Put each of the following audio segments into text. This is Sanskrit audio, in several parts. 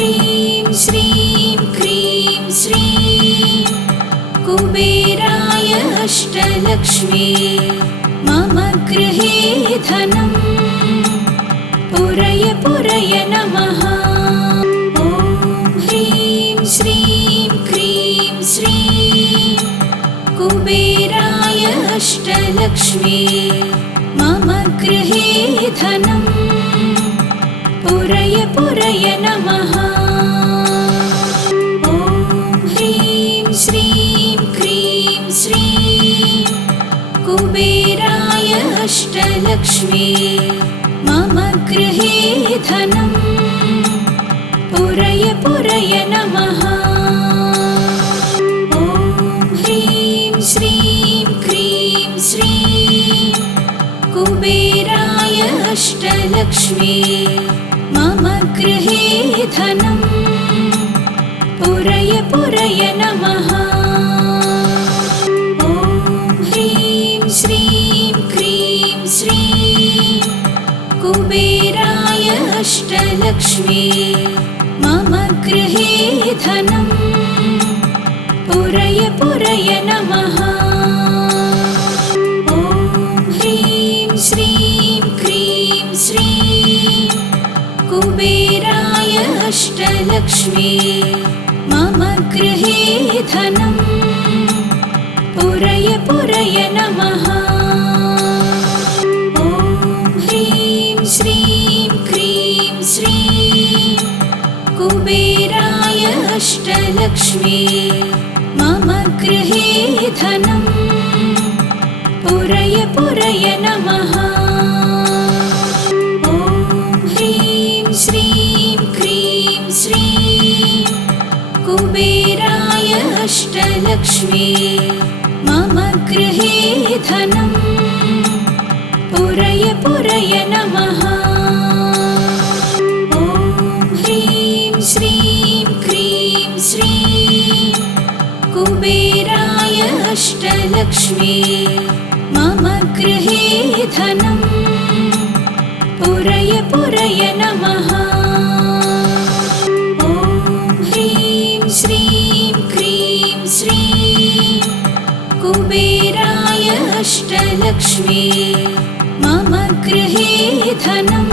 ह्रीं श्रीं क्रीं श्रीं कुबेराय अष्टलक्ष्मी मम गृहे धनं पुरय पुरय नमः। ॐ ह्रीं श्रीं क्रीं श्रीं कुबेराय अष्टलक्ष्मी मम गृहे धनं पुरय पुरय नमः। ॐ ह्रीं श्रीं क्रीं श्रीं कुबेराय अष्टलक्ष्मी मम गृहे धनं पुरय पुरय नमः। ॐ ह्रीं श्रीं क्रीं श्रीं कुबेराय अष्टलक्ष्मी मम गृहे धनं पुरय पुरय नमः। ॐ ह्रीं श्रीं क्रीं श्रीं कुबेराय अष्टलक्ष्मी मम गृहे धनं पुरय पुरय नमः। ॐ ह्रीं श्रीं क्रीं श्रीं कुबेराय अष्टलक्ष्मी मम गृहे धनं पुरय पुरय नमः। ॐ ह्रीं श्रीं क्रीं श्रीं कुबेराय अष्टलक्ष्मी मम गृहे धनं पुरय पुरय नमः। ॐ ह्रीं श्रीं क्रीं श्रीं कुबेराय अष्टलक्ष्मी मम गृहे धनं पुरय पुरय नमः। ॐ ह्रीं श्रीं क्रीं श्रीं कुबेराय अष्टलक्ष्मी मम गृहे धनं पुरय पुरय नमः। ॐ ह्रीं श्रीं क्रीं श्रीं कुबेराय अष्टलक्ष्मी मम गृहे धनं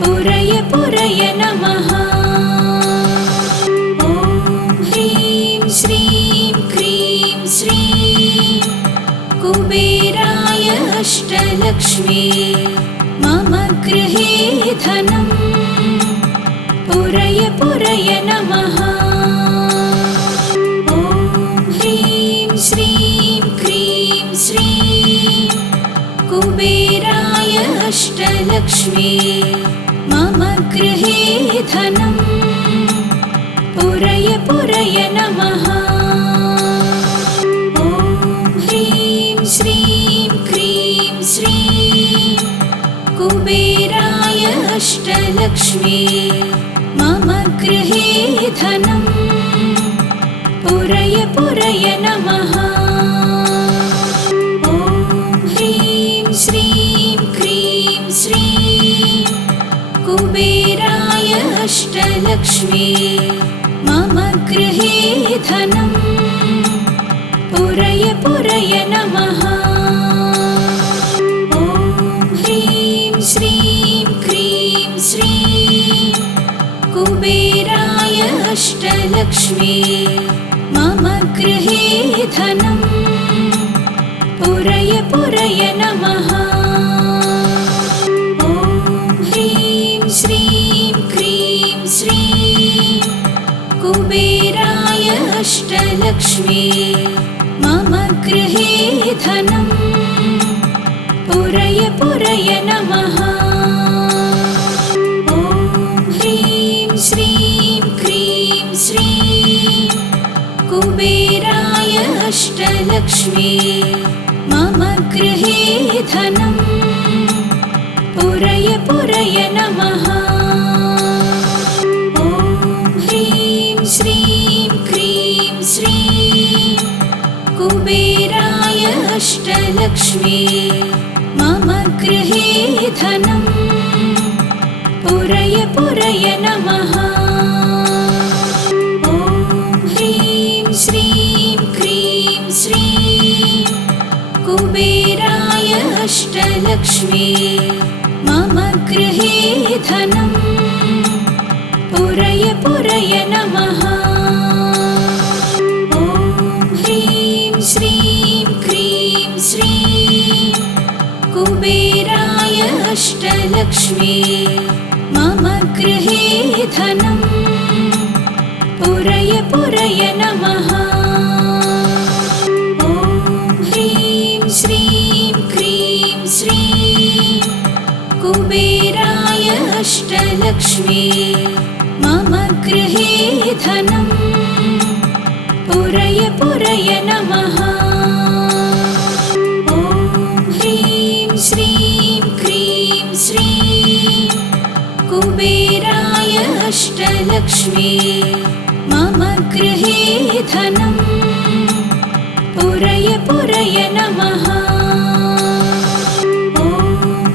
पुरय पुरय नमः। ॐ ह्रीं श्रीं क्रीं श्रीं कुबेराय अष्टलक्ष्मी मम गृहे धनं पुरय पुरय नमः। ॐ ह्रीं श्रीं क्रीं श्रीं कुबेराय अष्टलक्ष्मी मम गृहे धनं पुरय पुरय नमः। ॐ ह्रीं श्रीं क्रीं श्रीं कुबेराय अष्टलक्ष्मी मम गृहे धनं पुरय पुरय नमः। ॐ ह्रीं श्रीं क्रीं श्रीं कुबेराय अष्टलक्ष्मी मम गृहे धनं पुरय पुरय नमः। ॐ ह्रीं श्रीं क्रीं श्रीं कुबेराय अष्टलक्ष्मी मम गृहे धनं पुरय पुरय नमः। ॐ ह्रीं श्रीं क्रीं श्रीं कुबेराय अष्टलक्ष्मी मम गृहे धनं पुरय पुरय नमः। ॐ ह्रीं श्रीं क्रीं श्रीं कुबेराय अष्टलक्ष्मी मम गृहे धनं पुरय पुरय नमः। ॐ ह्रीं श्रीं क्रीं श्रीं कुबेराय अष्टलक्ष्मी मम गृहे धनं पुरय पुरय नमः। ॐ ह्रीं श्रीं क्रीं श्रीं कुबेराय अष्टलक्ष्मी मम गृहे धनम् पुरय पुरय नमः। ॐ ह्रीं श्रीं क्रीं श्रीं कुबेराय अष्टलक्ष्मी मम गृहे धनम् पुरय पुरय नमः। ॐ ह्रीं श्रीं क्रीं श्रीं कुबेराय अष्टलक्ष्मी मम गृहे धनम् पुरय पुरय नमः। ॐ ह्रीं श्रीं क्रीं श्रीं कुबेराय अष्टलक्ष्मी मम गृहे धनम् पुरय पुरय नमः। ॐ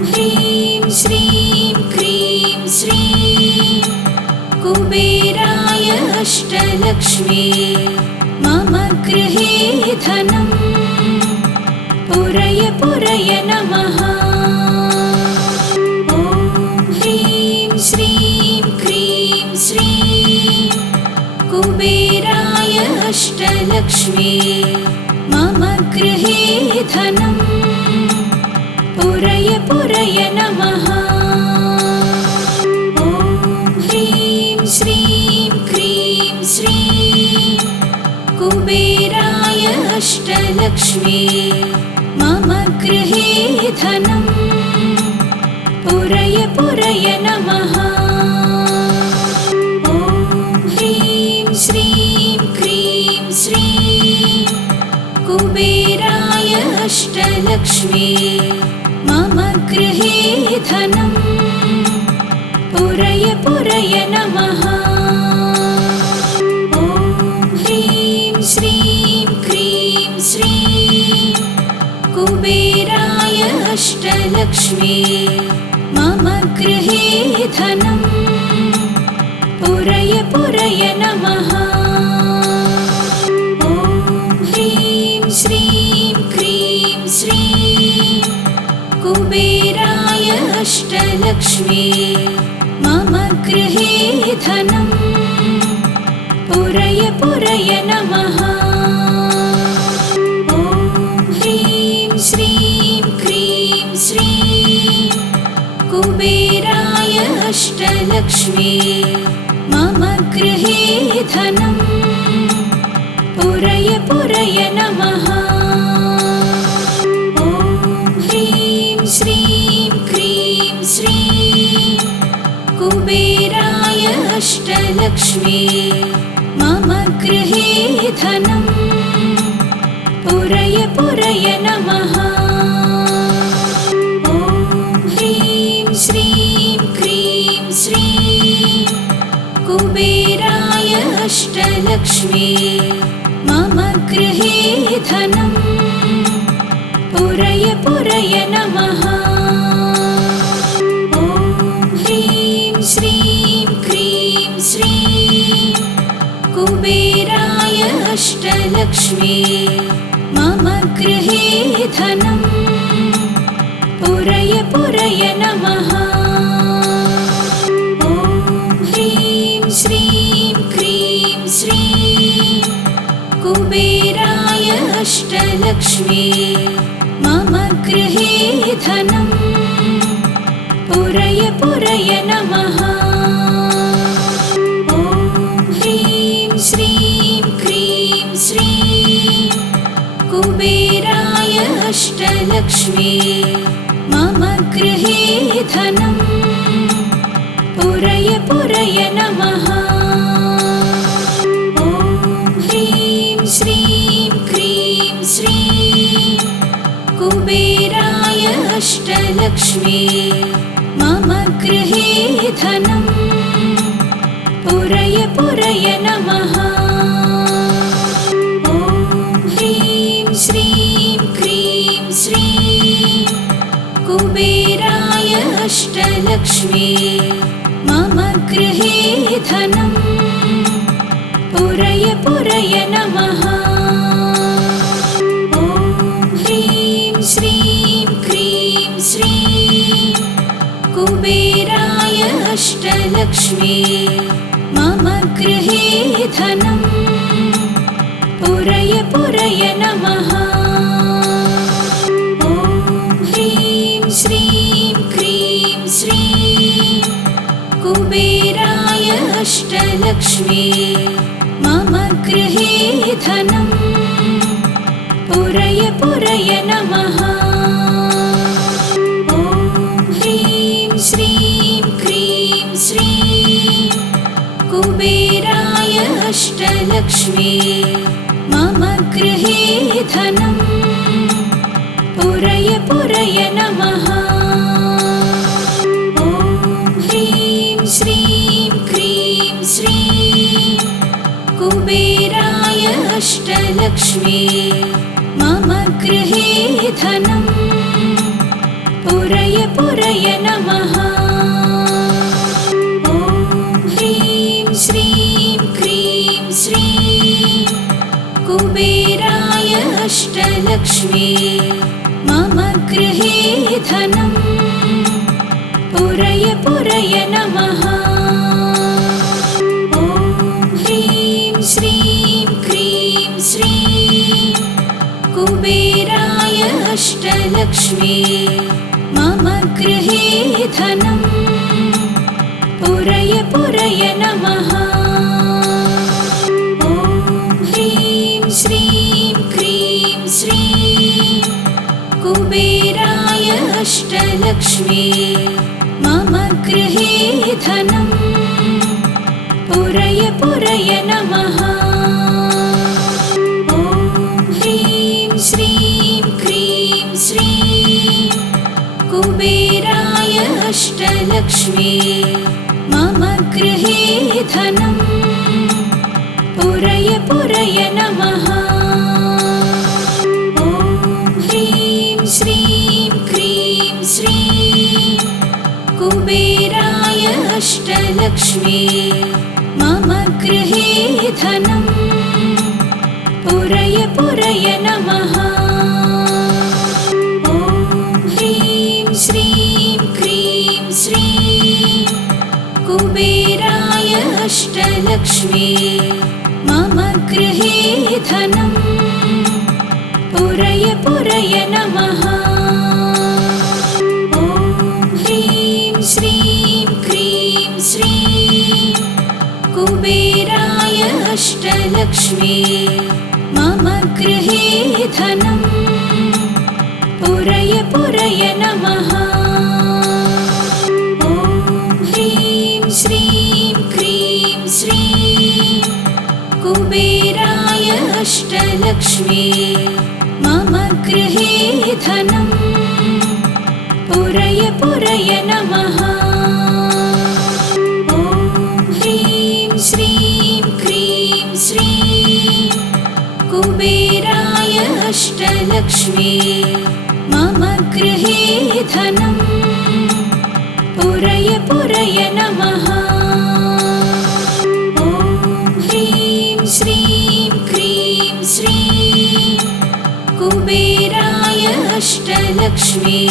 ह्रीं श्रीं क्रीं श्रीं कुबेराय अष्टलक्ष्मी मम गृहे धनम् पुरय पुरय नमः। ॐ ह्रीं श्रीं क्रीं श्रीं कुबेराय अष्टलक्ष्मी मम गृहे धनम् पुरय पुरय नमः। ॐ ह्रीं श्रीं क्रीं श्रीं कुबेराय अष्टलक्ष्मी मम गृहे धनम् पुरय पुरय नमः। ॐ ह्रीं श्रीं क्रीं श्रीं कुबेराय अष्टलक्ष्मी मम गृहे धनम् पुरय पुरय नमः। ॐ ह्रीं श्रीं क्रीं श्रीं कुबेराय अष्टलक्ष्मी मम गृहे धनम् पुरय पुरय नमः। ॐ ह्रीं श्रीं क्रीं श्रीं कुबेराय अष्टलक्ष्मी मम गृहे धनम् पुरय पुरय नमः। ॐ ह्रीं श्रीं क्रीं श्रीं कुबेराय अष्टलक्ष्मी मम गृहे धनम् पुरय पुरय नमः। ॐ ह्रीं श्रीं क्रीं श्रीं कुबेराय अष्टलक्ष्मी मम गृहे धनम् पुरय पुरय नमः। ॐ ह्रीं श्रीं क्रीं श्रीं कुबेराय अष्टलक्ष्मी मम गृहे धनम् पुरय पुरय नमः। ॐ ह्रीं श्रीं क्रीं श्रीं कुबेराय अष्टलक्ष्मी मम गृहे धनम् पुरय पुरय नमः। ॐ ह्रीं श्रीं क्रीं श्रीं कुबेराय अष्टलक्ष्मी मम गृहे धनम् पुरय पुरय नमः। ॐ ह्रीं श्रीं क्रीं श्रीं कुबेराय अष्टलक्ष्मी मम गृहे धनम् पुरय पुरय नमः। ॐ ह्रीं श्रीं क्रीं श्रीं कुबेराय अष्टलक्ष्मी मम गृहे धनम् पुरय पुरय नमः। ॐ ह्रीं श्रीं क्रीं श्रीं कुबेराय अष्टलक्ष्मी मम गृहे धनं पुरय पुरय नमः। ॐ ह्रीं श्रीं क्रीं श्रीं कुबेराय अष्टलक्ष्मी मम गृहे धनं पुरय पुरय नमः। ॐ ह्रीं श्रीं क्रीं श्रीं कुबेराय अष्टलक्ष्मी मम गृहे धनं पुरय पुरय नमः। ॐ ह्रीं श्रीं क्रीं श्रीं कुबेराय अष्टलक्ष्मी मम गृहे धनं पुरय पुरय नमः। ॐ ह्रीं श्रीं क्रीं श्रीं कुबेराय अष्टलक्ष्मी मम गृहे धनं पुरय पुरय नमः। ॐ ह्रीं श्रीं क्रीं श्रीं कुबेराय अष्टलक्ष्मी मम गृहे धनं पुरय पुरय नमः। ॐ ह्रीं श्रीं क्रीं श्रीं कुबेराय अष्टलक्ष्मी मम गृहे धनं पुरय पुरय नमः। ॐ ह्रीं श्रीं क्रीं श्रीं कुबेराय अष्टलक्ष्मी मम गृहे धनं पुरय पुरय नमः। ॐ ह्रीं श्रीं क्रीं श्रीं कुबेराय अष्टलक्ष्मी मम गृहे धनं पुरय पुरय नमः। ॐ ह्रीं श्रीं क्रीं श्रीं कुबेराय अष्टलक्ष्मी मम गृहे धनं पुरय पुरय नमः। ॐ ह्रीं श्रीं क्रीं श्रीं कुबेराय अष्टलक्ष्मी मम गृहे धनं पुरय पुरय नमः। ॐ ह्रीं श्रीं क्रीं श्रीं कुबेराय अष्टलक्ष्मी मम गृहे धनं पुरय पुरय नमः। ॐ ह्रीं श्रीं क्रीं श्रीं कुबेराय अष्टलक्ष्मी मम गृहे धनं पुरय पुरय नमः। ॐ ह्रीं श्रीं क्रीं श्रीं कुबेराय अष्टलक्ष्मी मम गृहे धनं पुरय पुरय नमः। ॐ ह्रीं श्रीं क्रीं श्रीं कुबेराय अष्टलक्ष्मी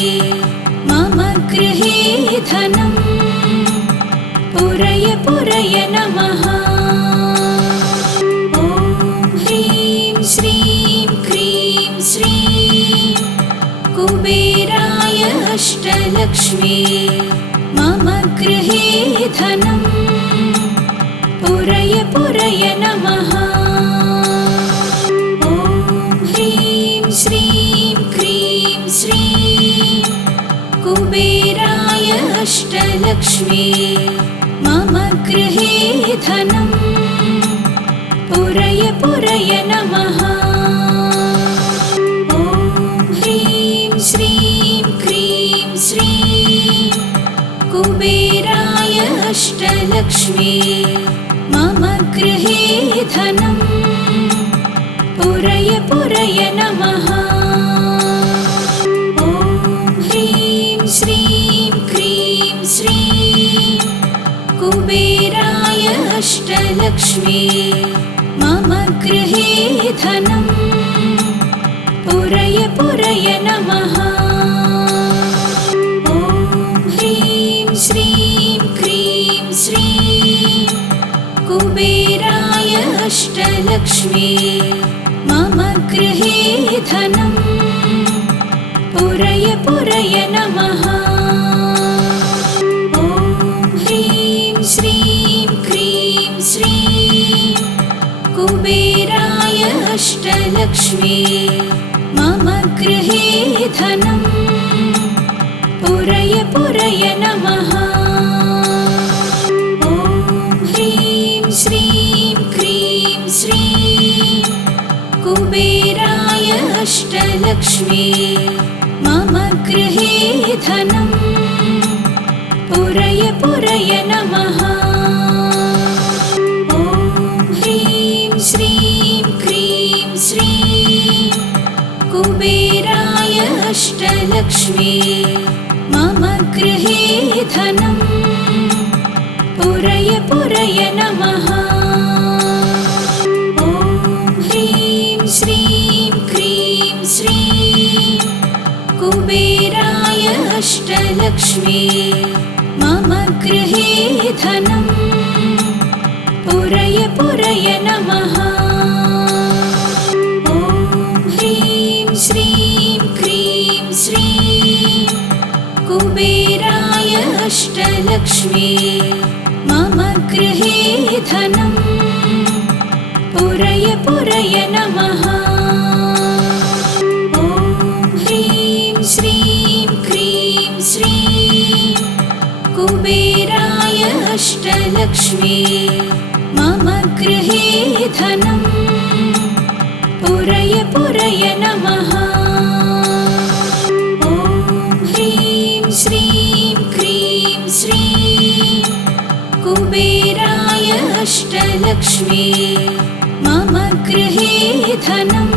मम गृहे धनं पुरय पुरय नमः। ॐ ह्रीं श्रीं क्रीं श्रीं कुबेराय अष्टलक्ष्मी मम गृहे धनं पुरय पुरय नमः। ॐ ह्रीं श्रीं क्रीं श्रीं कुबेराय अष्टलक्ष्मी मम गृहे धनं पुरय पुरय नमः। ॐ ह्रीं श्रीं क्रीं श्रीं कुबेराय अष्टलक्ष्मी मम गृहे धनं पुरय पुरय नमः। ॐ ह्रीं श्रीं क्रीं श्रीं कुबेराय अष्टलक्ष्मी मम गृहे धनम् पुरय पुरय नमः। ॐ ह्रीं श्रीं क्रीं श्रीं कुबेराय अष्टलक्ष्मी मम गृहे धनम् पुरय पुरय नमः। ॐ ह्रीं श्रीं क्रीं श्रीं कुबेराय अष्टलक्ष्मी मम गृहे धनम् पुरय पुरय नमः। ॐ ह्रीं श्रीं क्रीं श्रीं कुबेराय अष्टलक्ष्मी मम गृहे धनम् पुरय पुरय नमः। ॐ ह्रीं श्रीं क्रीं श्रीं कुबेराय अष्टलक्ष्मी मम गृहे धनम् पुरय पुरय नमः। ॐ ह्रीं श्रीं क्रीं श्रीं कुबेराय अष्टलक्ष्मी मम गृहे धनम् पुरय पुरय नमः। ॐ ह्रीं श्रीं क्रीं श्रीं कुबेराय अष्टलक्ष्मी मम गृहे धनम् पुरय पुरय नमः। ॐ ह्रीं श्रीं क्रीं श्रीं कुबेराय अष्टलक्ष्मी मम गृहे धनम् पुरय पुरय नमः। ॐ ह्रीं श्रीं क्रीं श्रीं कुबेराय अष्टलक्ष्मी मम गृहे धनम्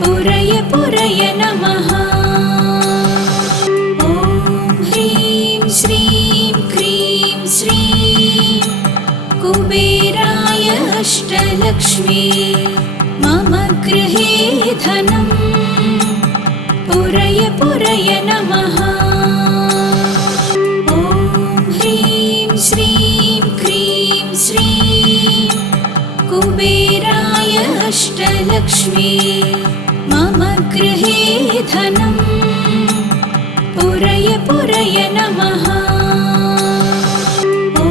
पुरय पुरय नमः। ॐ ह्रीं श्रीं क्रीं श्रीं कुबेराय अष्टलक्ष्मी मम गृहे धनम् पुरय पुरय नमः। ॐ ह्रीं श्रीं क्रीं श्रीं कुबेराय अष्टलक्ष्मी मम गृहे धनम् पुरय पुरय नमः। ॐ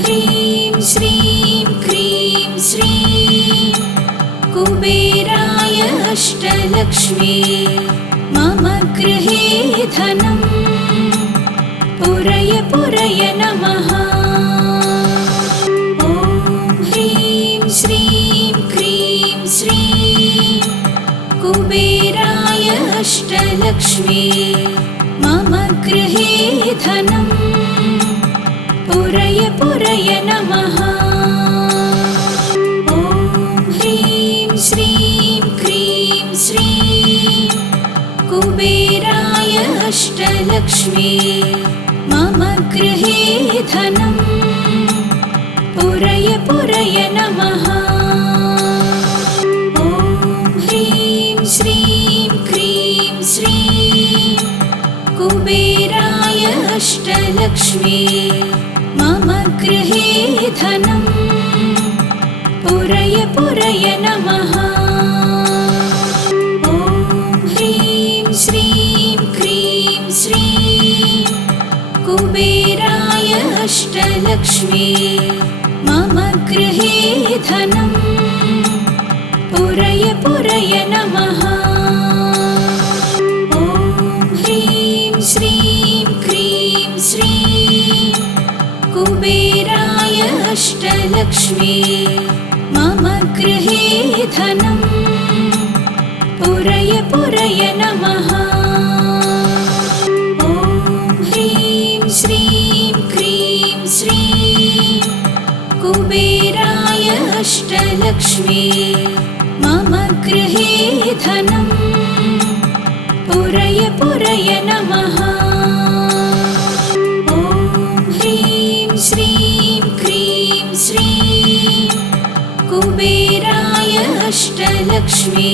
ह्रीं श्रीं क्रीं श्रीं कुबेराय अष्टलक्ष्मी मम गृहे धनम् पुरय पुरय नमः। ॐ ह्रीं श्रीं क्रीं श्रीं कुबेराय अष्टलक्ष्मी मम गृहे धनम् पुरय पुरय नमः। ॐ ह्रीं श्रीं क्रीं श्रीं कुबेराय अष्टलक्ष्मी मम गृहे धनम् पुरय पुरय नमः। ॐ ह्रीं श्रीं क्रीं श्रीं कुबेराय अष्टलक्ष्मी मम गृहे धनम् पुरय पुरय नमः। ॐ ह्रीं श्रीं क्रीं श्रीं कुबेराय अष्टलक्ष्मी मम गृहे धनम् पुरय पुरय नमः। ॐ ह्रीं श्रीं क्रीं श्रीं कुबेराय अष्टलक्ष्मी मम गृहे धनम् पुरय पुरय नमः। ॐ ह्रीं श्रीं क्रीं श्रीं कुबेराय अष्टलक्ष्मी मम गृहे धनम् पुरय पुरय नमः। ॐ ह्रीं श्रीं क्रीं श्रीं कुबेराय अष्टलक्ष्मी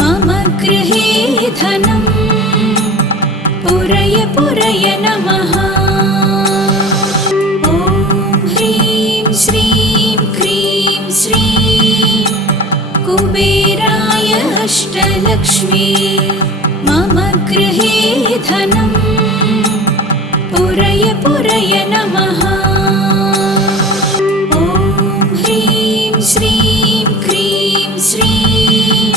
मम गृहे धनं पुरय पुरय नमः। ॐ ह्रीं श्रीं क्रीं श्रीं कुबेराय अष्टलक्ष्मी मम गृहे धनं पुरय पुरय नमः। ॐ ह्रीं श्रीं क्रीं श्रीं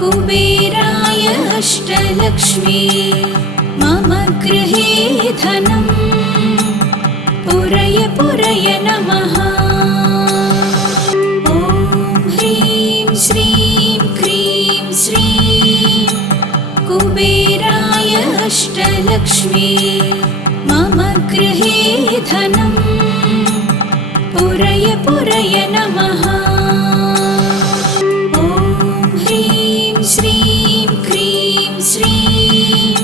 कुबेराय अष्टलक्ष्मी मम गृहे धनं पुरय पुरय नमः। ॐ ह्रीं श्रीं क्रीं श्रीं कुबेराय अष्टलक्ष्मी मम गृहे धनं पुरय पुरय नमः। ॐ ह्रीं श्रीं क्रीं श्रीं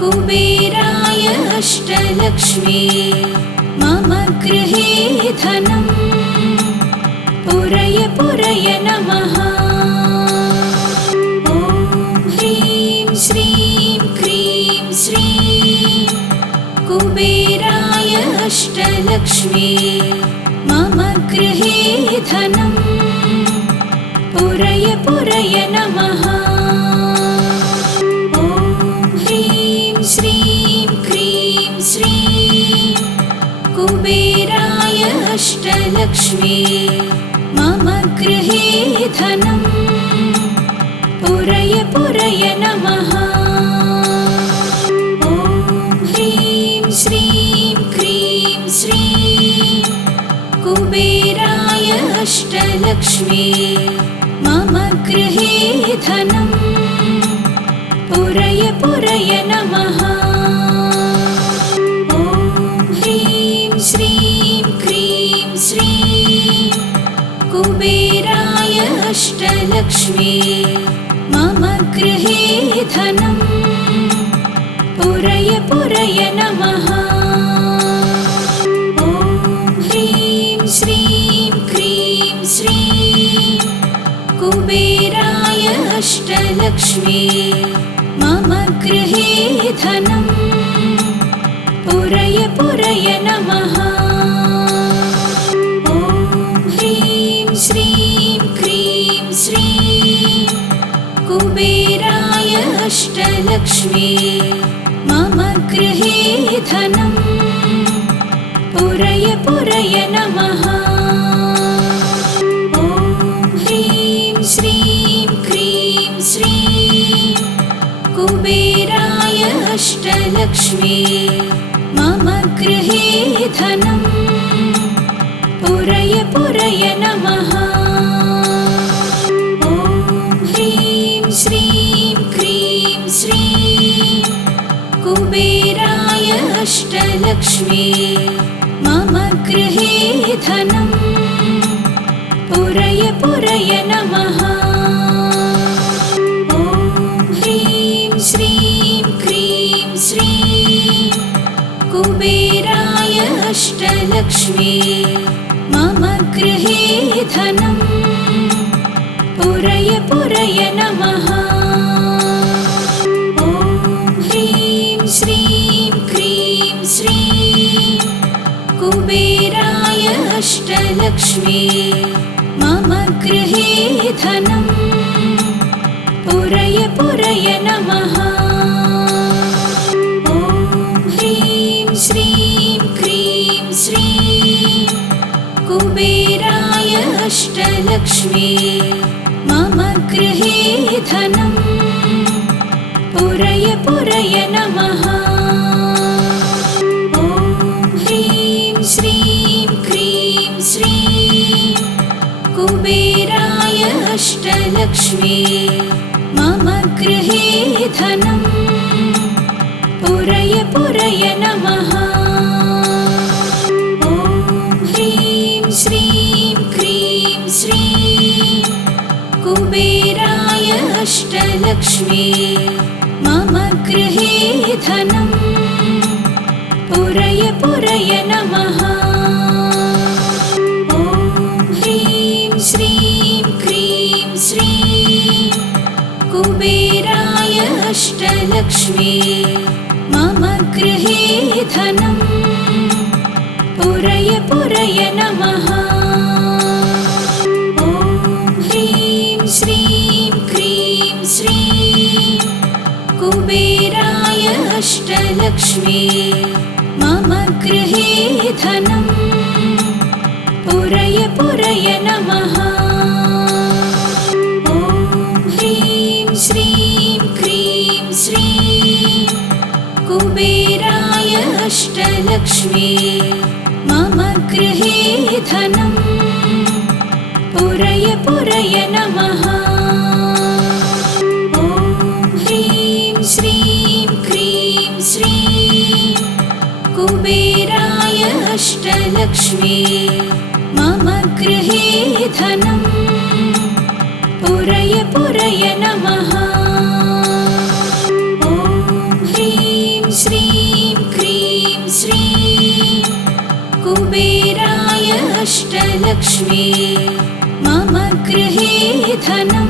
कुबेराय अष्टलक्ष्मी मम गृहे धनं पुरय पुरय नमः। ॐ ह्रीं श्रीं क्रीं श्रीं कुबेराय अष्टलक्ष्मी मम गृहे धनं पुरय पुरय नमः। ॐ ह्रीं श्रीं क्रीं श्रीं कुबेराय अष्टलक्ष्मी मम गृहे धनं पुरय पुरय नमः। ॐ ह्रीं श्रीं क्रीं श्रीं कुबेराय अष्टलक्ष्मी मम गृहे धनं पुरय पुरय नमः। ॐ ह्रीं श्रीं क्रीं श्रीं कुबेराय अष्टलक्ष्मी मम गृहे धनं पुरय पुरय नमः। ॐ ह्रीं श्रीं क्रीं श्रीं कुबेराय अष्टलक्ष्मी मम गृहे धनं पुरय पुरय नमः। ॐ ह्रीं श्रीं क्रीं श्रीं कुबेराय अष्टलक्ष्मी मम गृहे धनं पुरय पुरय नमः। ॐ ह्रीं श्रीं क्रीं श्रीं कुबेराय अष्टलक्ष्मी मम गृहे धनं पुरय पुरय नमः। ॐ ह्रीं श्रीं क्रीं श्रीं कुबेराय अष्टलक्ष्मी मम गृहे धनं पुरय पुरय नमः। ॐ ह्रीं श्रीं क्रीं श्रीं कुबेराय अष्टलक्ष्मी मम गृहे धनं पुरय पुरय नमः। ॐ ह्रीं श्रीं क्रीं श्रीं कुबेराय अष्टलक्ष्मी मम गृहे धनं पुरय पुरय नमः। ॐ ह्रीं श्रीं क्रीं श्रीं कुबेराय अष्टलक्ष्मी मम गृहे धनं पुरय पुरय नमः। ॐ ह्रीं श्रीं क्रीं श्रीं कुबेराय अष्टलक्ष्मी मम गृहे धनं पुरय पुरय नमः। ॐ ह्रीं श्रीं क्रीं श्रीं कुबेराय अष्टलक्ष्मी मम गृहे धनं पुरय पुरय नमः। अष्टलक्ष्मी मम गृहे धनं पुरय पुरय नमः। ॐ ह्रीं श्रीं क्रीं श्रीं कुबेराय अष्टलक्ष्मी मम गृहे धनं पुरय पुरय नमः। ॐ ह्रीं श्रीं क्रीं श्रीं कुबेराय अष्टलक्ष्मी मम गृहे धनं पुरय पुरय नमः। ॐ ह्रीं श्रीं क्रीं श्रीं कुबेराय अष्टलक्ष्मी मम गृहे धनं पुरय पुरय नमः। ॐ ह्रीं श्रीं क्रीं श्रीं कुबेराय अष्टलक्ष्मी मम गृहे धनं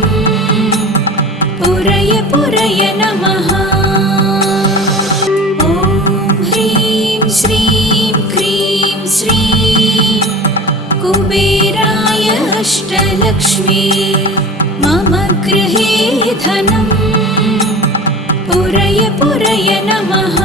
पुरय पुरय नमः। ॐ ह्रीं श्रीं क्रीं श्रीं कुबेराय अष्टलक्ष्मी मम गृहे धनं पुरय पुरय नमः।